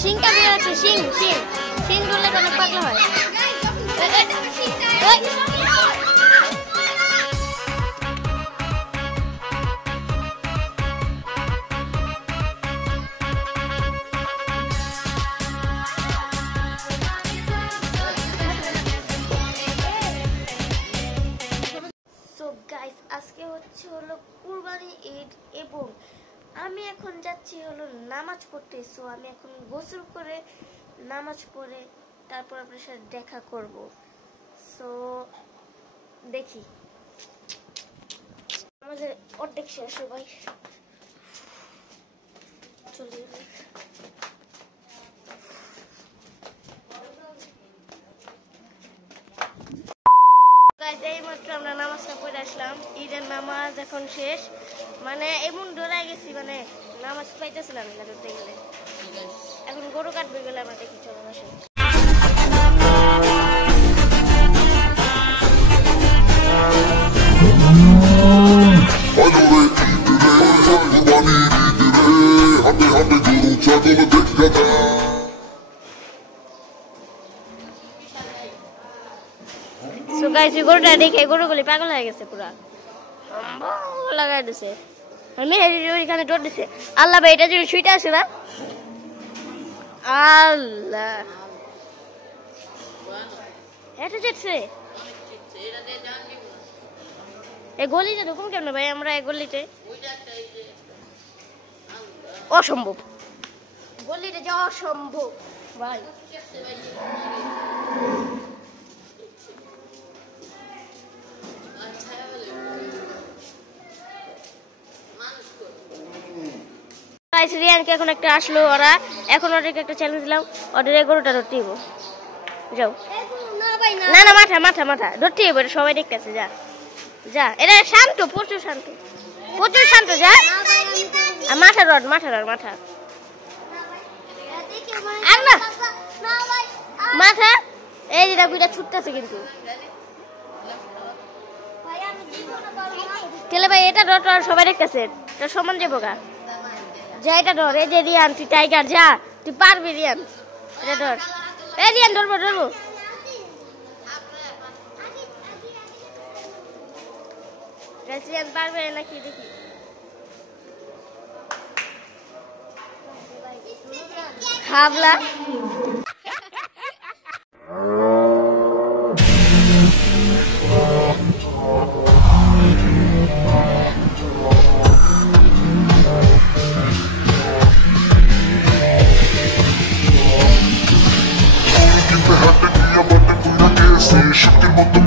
শিংটা বের হচ্ছে, শিং শিং শিং ধরলে অনেক পাতলা হয়। আজকে হচ্ছে হলো কুরবানি ঈদ এবং আমি এখন যাচ্ছি হলো নামাজ পড়তে। সো আমি এখন গোসল করে নামাজ পড়ে তারপর আপনার সাথে দেখা করব। সো দেখি আমাদের অর্ধেক শেষ সবাই চলে এইমাত্র আমরা নামাজটা পড়ে আসলাম। ঈদের নামাজ এখন শেষ, মানে এমন ডরাই গেছি, মানে নামাজ পাইতেছিলাম না ধরতে গেলে। এখন গরু কাটবে গেলে আমরা দেখি, চলো আসে। সো গাইস, গরুটা দেখে গরুগুলি পাগল হয়ে গেছে, পুরা লাগাই দিছে। আমি ওইখানে ডোর দিছে। আল্লাহ ভাই, এটা যদি শুইটা আসে না, আল্লাহ এটা যেছে এই গলিতে ঢুকুন কেন ভাই? আমরা এই গলিতে অসম্ভব, গলিতে যাওয়া অসম্ভব ভাই। রিয়ানকে এখন একটা আসলো, ওরা এখন ওদেরকে একটা চ্যালেঞ্জ দিলাম, ওদের এই গরুটা ধরতে হইব। যাও না না, মাথা মাথা মাথা ধরতে হইব, সবাই দেখতেছে। যা যা, এটা শান্ত, প্রচুর শান্ত, প্রচুর শান্ত। যা মাথা রড, মাথা রড, মাথা আর না মাথা। এই যেটা বুইটা ছুটতেছে কিন্তু কেলে ভাই, এটা ধর, সবাই দেখতেছে, তোর সমান যাবো গা। যা এটা ধর, এই যে রিয়ান, তুই টাইগার, যা তুই পারবি রিয়ান, এটা ধর। এই রিয়ান ধরবো ধরবো। রিয়ান পারবে নাকি দেখি। হাবলা শক্তির মতো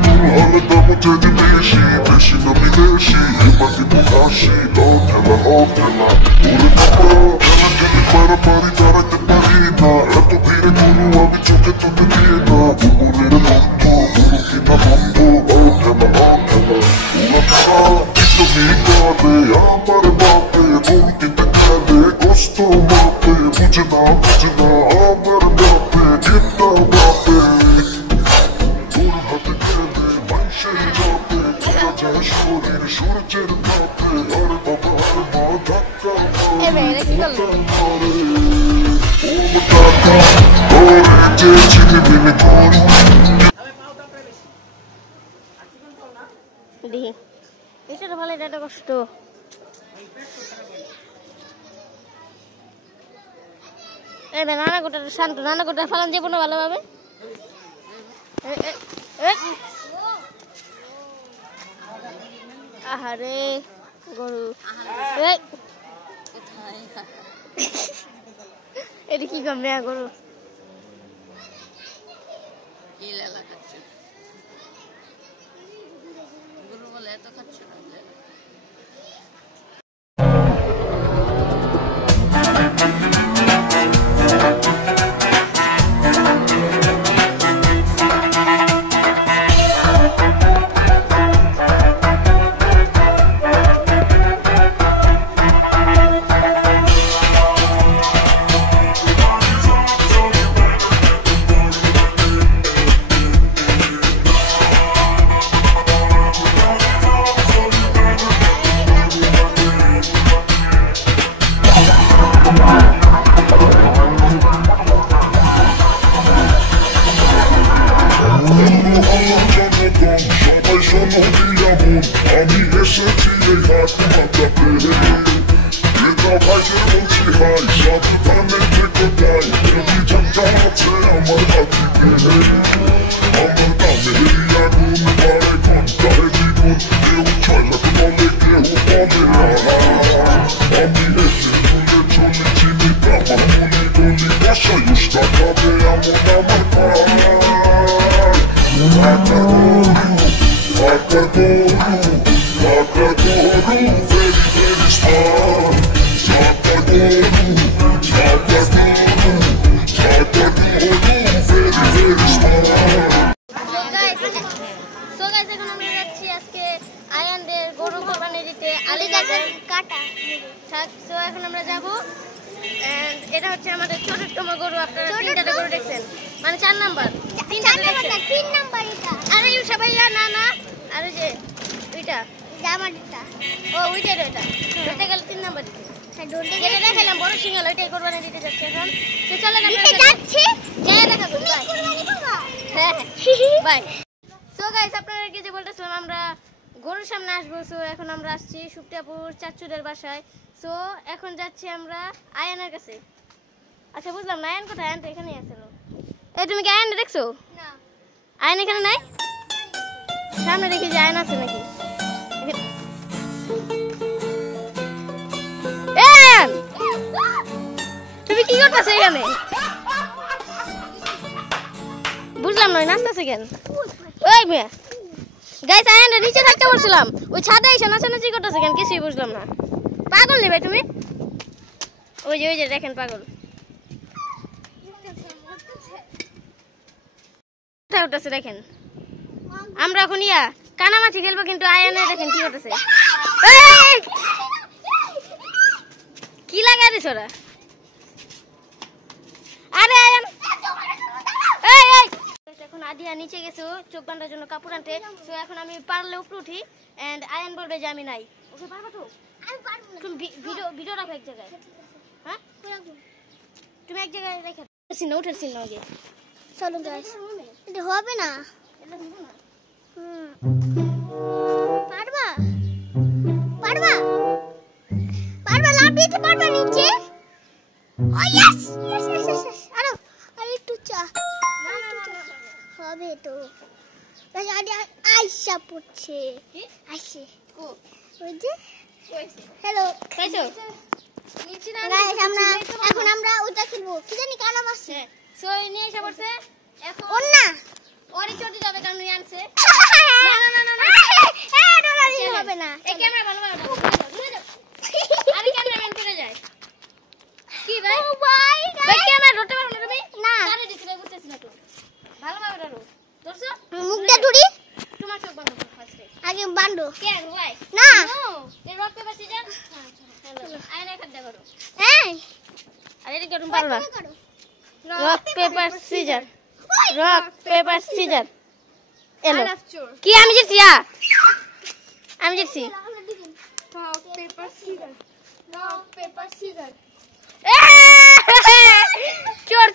আলাদা মতো যে বেশি বেশি না বিদেশি এবার দিব কাশি। খেলা খেলা ওরে খেলা খেলে পারাপারি দাঁড়াতে পারি না, এত ভিড়ে কোনো আমি চোখে তোকে দিয়ে না। গুরুরের বন্ধ গুরু কিনা বন্ধ, খেলা খেলা তুমি কাঁদে আমার বাপে, গরু কিনতে গেলে গোস্ত মাপে, বুঝে না আমার বাপে, কিনা বাপে। সূর্যের তাপে আর বাবা মা ধাক্কা ভালো, এটা কষ্ট। নানা গোটা শান্ত, নানা গোটা ফালান যাবো না ভালোভাবে। আহারে গরু, এটা কি করবে গরু? গরু বলে এত খাচ্ছে না। আমার নামে আগুন বাড়ে ঘন্টায় দ্বিগুণ কেউ ছয় লাখ বলে কেউ বলে আমি হেঁটে ধুলে চলেছি আমার মনে গলি বাসায় উষ্টা খাবে এমন আমার ভাই ঢাকা গরু very very smart ঢাকা গরু very very smart so guys এখন আমরা যাচ্ছি আজকে আয়ানদের গরু কোরবানি দিতে আলীগড়ের কাটা সো এখন আমরা যাব এন্ড এটা হচ্ছে আমাদের ছোটতম গরু আপনারা তিনটা গরু দেখছেন মানে 4 নাম্বার 3 নাম্বার এটা আরে সবাই না না আরে যে ওইটা জামাটা ও ওইটা এটা ধরতে গেলে 3 নাম্বার হ্যাঁ ধরতে গেলে দেখালাম বড় সিঙ্গেল ওইটাই কোরবানি দিতে যাচ্ছে এখন তো চলেন আমরা যাচ্ছি যাই দেখাবো বাই কোরবানি করবা হ্যাঁ বাই সো গাইস আপনারা কি যে বলতেছিলাম আমরা গরুর সামনে আসবো সো এখন আমরা আসছি সুপ্তিয়াপুর চাচুদের বাসায় সো এখন যাচ্ছি আমরা আয়ানের কাছে আচ্ছা বুঝলাম না আয়ান কোথায় আয়ান তো এখানেই আছিল এই তুমি কি আয়ান দেখছো না আয়ান এখানে নাই সামনে দেখি যে আয়ান আছে নাকি আয়ান তুমি কি করতেছো এখানে বুঝলাম না নাচতেছে কেন ওই মেয়ে গাইস আয়ান নিচে থাকতে বলছিলাম ওই ছাদে এসে নাচানাচি করতেছে কেন কিছুই বুঝলাম না পাগল নি ভাই তুমি ওই যে দেখেন পাগল উঠতেছে দেখেন আমরা এখন কানামাছি খেলবো কিন্তু আয়ানে দেখেন কি করতেছে কি লাগা দিছ ওরা আরে আয়ান এখন আদিয়া নিচে গেছে চোখ বাঁধার জন্য কাপড় আনতে তো এখন আমি পারলে উপরে উঠি এন্ড আয়ান বলবে যে আমি নাই ওকে পারবা তো আমি পারবো না তুমি ভিডিও রাখো এক জায়গায় হ্যাঁ তুমি এক জায়গায় রেখে সিন উঠেছিল না আগে চলো গাইস এটা হবে না এটা দিব না পারবা পারবা পারবা লাভ দিতে পারবা নিচে ও ইয়েস ইয়েস ইয়েস আরে আরে একটু চা হবে তো আইসা পড়ছে আসে ও ওই যে হ্যালো কইছো নিচে না গাইস আমরা এখন আমরা ওটা খেলবো কি জানি কানা মাছ সো নিয়ে এসে পড়ছে এখন ওর না ওরই চটি যাবে কারণ নিয়ে আনছে না না না না এ ডলারি হবে না এই ক্যামেরা ভালো ভালো ঘুরে যাও আরে ক্যামেরাম্যান করে যায় কি ভাই ও ভাই ভাই ক্যামেরা ধরতে পারো না তুমি না আরে দেখতে বুঝতেছ না তো ভালো ভাবে ধরো ধরছো মুখটা ধরি তোমার চোখ বন্ধ করো ফার্স্টে আগে বাঁধো কে ভাই না এই রক পেপার সিজার হ্যালো আয়না কাটতে করো এই আরে এটা করুন পারো না রক পেপার সিজার এলো কি আমি জিতছি আমি জিতছি রক পেপার সিজার চোর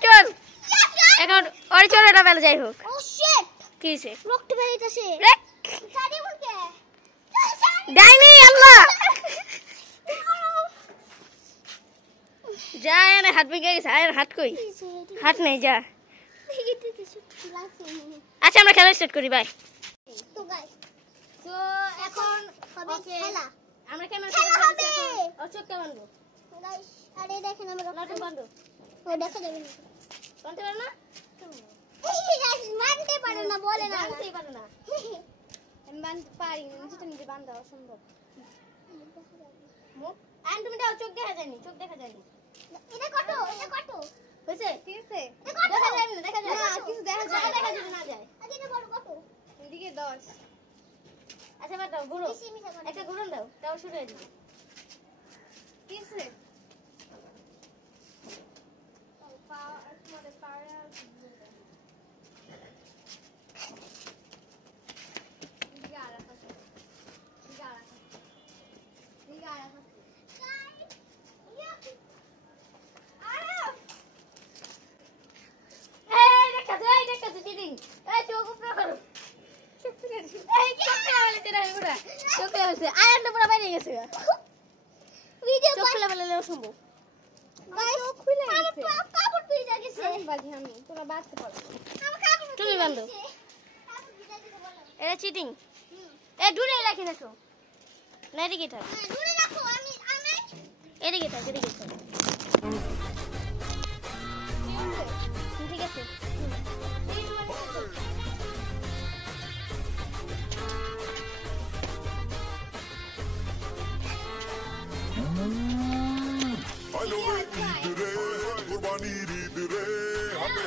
এখন ওই চোরটা বেলা যাই হোক ও শিট কি হইছে রক্ত বেরিয়েছে গাড়ি মুখে ডাইনি আল্লাহ যা এনে হাত ভেঙে গেছে আর হাত কই হাত নেই যা আচ্ছা আমরা খেলা স্টার্ট করি বাই তো গাইস তো এখন হবে খেলা আমরা কেমন খেলা হবে ও চোখটা বাঁধবো গাইস আরে দেখেন আমরা লাটু বাঁধো ও দেখা যাবে না বাঁধতে পারো না এই গাইস বাঁধতে পারে না বলে না বাঁধতে পারে না আমি বাঁধতে পারি না নিজে বাঁধা অসম্ভব মুখ আর তুমি দাও চোখ দেখা যায়নি এটা কত হইছে ঠিক আছে দেখা যায় না কিছু দেখা যায় না যায় আগে এটা বড় কত এদিকে 10 আচ্ছা বাদ দাও গুলো একটা গুলো দাও তাও শুরু হয়ে যাবে ঠিক আছে তুমি বান্ধো এটা চিটিং এ দূরে রাখি না তো না এদিকে থাক এদিকে থাক ঠিক আছে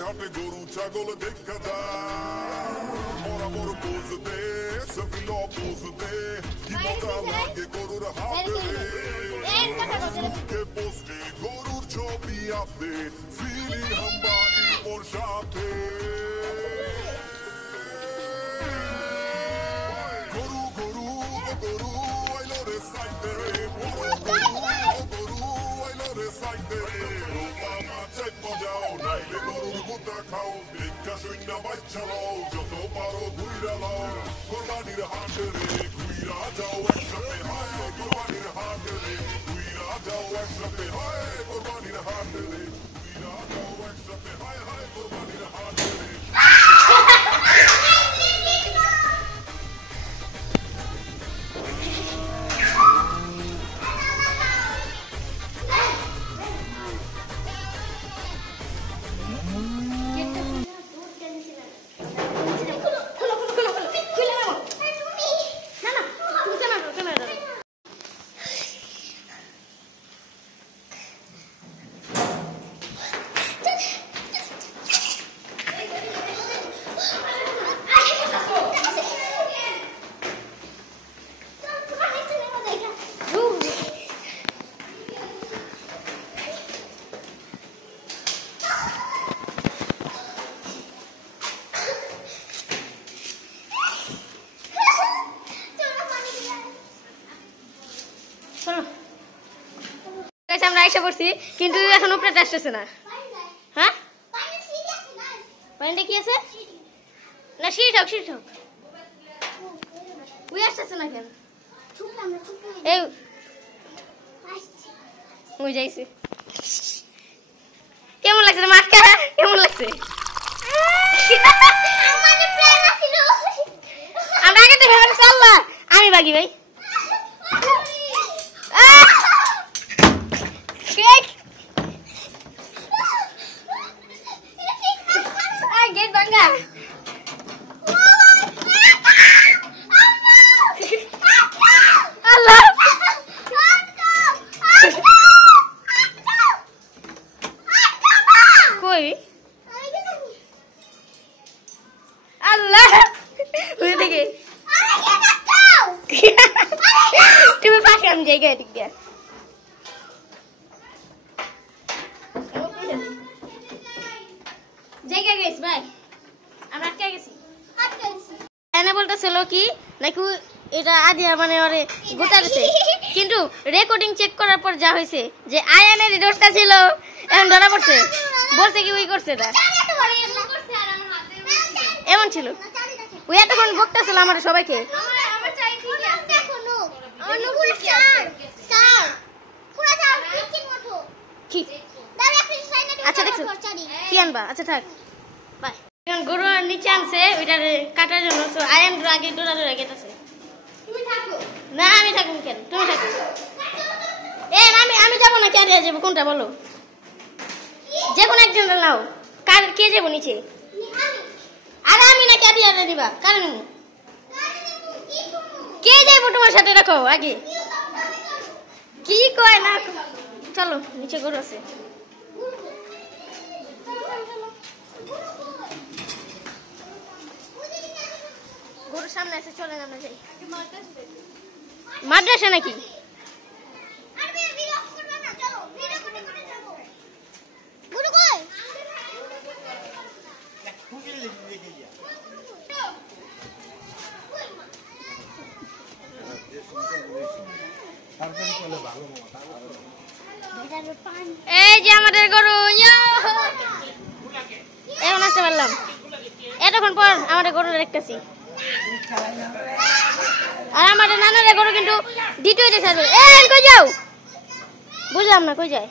হাটে গরু ছাগল দেখা যায় মরা মর পোজ দে সবিল পোজ দে কি মজা লাগে গরুর হাতে পোস্টে গরুর ছবি আপডেট ফিলিং হাম্বা ইমোর সাথে গরু গরু গরু আইলো রে সাইডে গরু আইলো রে সাইডে মজাও নাইলে গরুর গোটা খাও দেখা শূন্য বাচ্চা লও যত পারো ঘুইরা লও কোরবানির হাটে রে ঘুইরা যাও একসাথে হায় কোরবানির হাটে রে ঘুইরা যাও একসাথে হায় কোরবানির হাটে রে ঘুইরা যাও একসাথে হায় হায় কোরবানির হাটে রে আমরা আইসা পড়ছি কিন্তু এখন উপরে আসতেছে না হ্যাঁ পানিটা কি আছে না সিঁড়ি ঠক ওই আসতেছে না কেন এই ওই যাইছে কেমন লাগছে মাখা কেমন লাগছে আমরা আগে তো ভেবে চাল্লা আমি বাগি ভাই গেট ভাঙা আল্লাহ কই আল্লাহ ওই দিকে তুমি পাশে আমি জায়গা এদিক দিয়ে জায়গা গেছি ভাই আমরা আটকে গেছি এনে বলতেছিল কি নাকি এটা আদিয়া মানে ওরে গোটাছে কিন্তু রেকর্ডিং চেক করার পর যা হয়েছে যে আয়ানের দোষটা ছিল এখন ধরা পড়ছে বলছে কি ওই করছে এটা এমন ছিল ওই এতক্ষণ বকতেছিল আমার সবাইকে আচ্ছা দেখছো কি আনবা আচ্ছা থাক বাই এখন গরু নিচে আনছে ওইটার কাটার জন্য তো আয়ান আগে ডোরা গেতেছে না আমি থাকুন কেন তুমি থাকো আমি যাবো না কে যাবো কোনটা বলো যে কোনো একজন নাও কার কে যাবো নিচে আরে আমি না কে দিয়ে দিবা কার নেবো কে যাবো তোমার সাথে রাখো আগে কি কয় না চলো নিচে গরু আছে গরুর সামনে আছে চলে আমরা যাই মাদ্রাসা নাকি এই যে আমাদের গরু এখন আসতে পারলাম এতক্ষণ পর আমাদের গরু দেখতেছি আর আমাদের নানার গরু কিন্তু দ্বিতীয় দেখাবে কই যাও বুঝলাম না কই যায়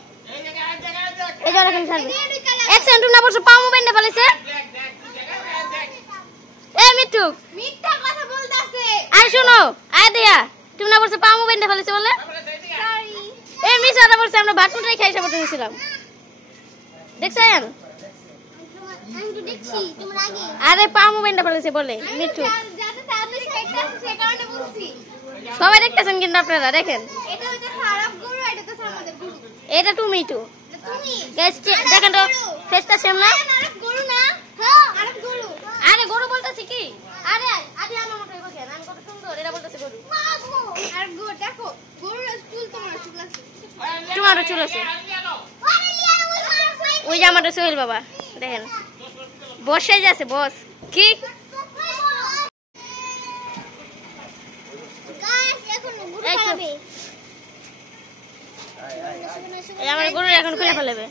এই জায়গা এখানে ছাড়বে অ্যাকশন টু না বলছো পামু বেন্ডে ফেলেছে এ মিঠু মিথ্যা কথা বলতাছে আয় শোনো আয় দিয়া তুমি না বলছো পামু বেন্ডে ফেলেছে বলে সরি এ মিশাটা বলছে আমরা ভাত মুটাই খাই সাপোর্ট নিছিলাম দেখছেন আমি তো দেখছি তোমরা আগে আরে পামু বেন্ডে ফেলেছে বলে মিঠু যাতে তাড়াতাড়ি খাইতে আসে সে কারণে বলছি সবাই দেখতেছেন কিন্তু আপনারা দেখেন এটা হচ্ছে খারাপ গরু এটা তো আমাদের গরু এটা টু মিঠু তুমি গাইস দেখেন তো ফেসটা সেম না আরেক গরু না হ্যাঁ আরেক গরু আরে গরু বলতেছি কি আরে আরে আমার মতো এগো কেন আমি কত সুন্দর এরা বলতেছে গরু আর গরু দেখো গরুর চুল তোমার চুল আছে তোমারও চুল আছে ওই যে আমাদের সোহেল বাবা দেখেন বসে যাচ্ছে বস কি গাইস এখন গরু এই তো। খাবে এই আমার গরু এখন খুলে ফেলবে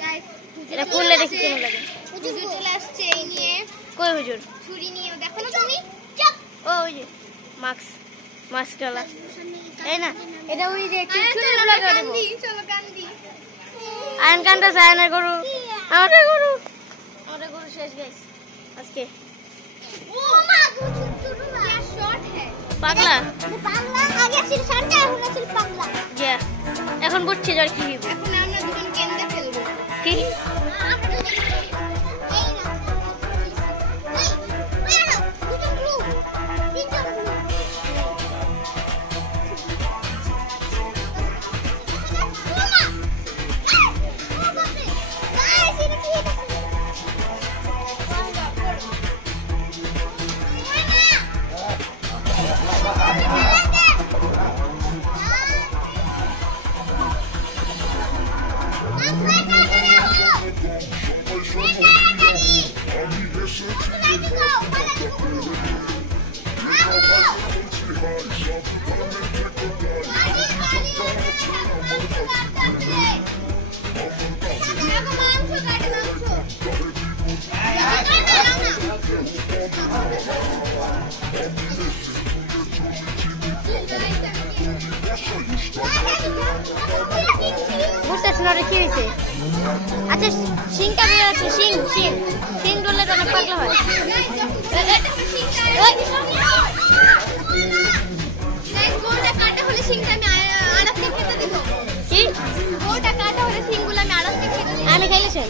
গাইস এটা খুললে দেখি কেমন লাগে হুজুর চলে আসছে এই নিয়ে কই হুজুর ছুরি নিয়ে দেখো না তুমি চুপ ও ওই যে মাস্কলা এই না এটা ওই যে একটু ছুরি চলো লাগা দেব কান্দি চলো কান্দি আয়ন কান্টা আয়নের গরু আমাদের গরু শেষ গাইস আজকে ओ मां छोटू क्या शॉट है পাগলা পাগলা আগে ছিল শান্তা এখন ছিল পাগলা ইয়া এখন বুঝছি যার কি হইব এখন আমরা দুজন কেন্দ্রে খেলবো কি আমরা দুজন এই না এই ওই না দুজন ব্লু তিনজন ব্লু মামা ও বাপরে গাইস এটা কি হইতাছে বুঝতেছি না কি হয়েছে আচ্ছা সিংটা বের আছে সিং ডলে তো অনেক পাগলা হয় কি গোটা কাটা হলে সিংগুলো আমি আড়াতে খেতে দিই আমি খাইলেছেন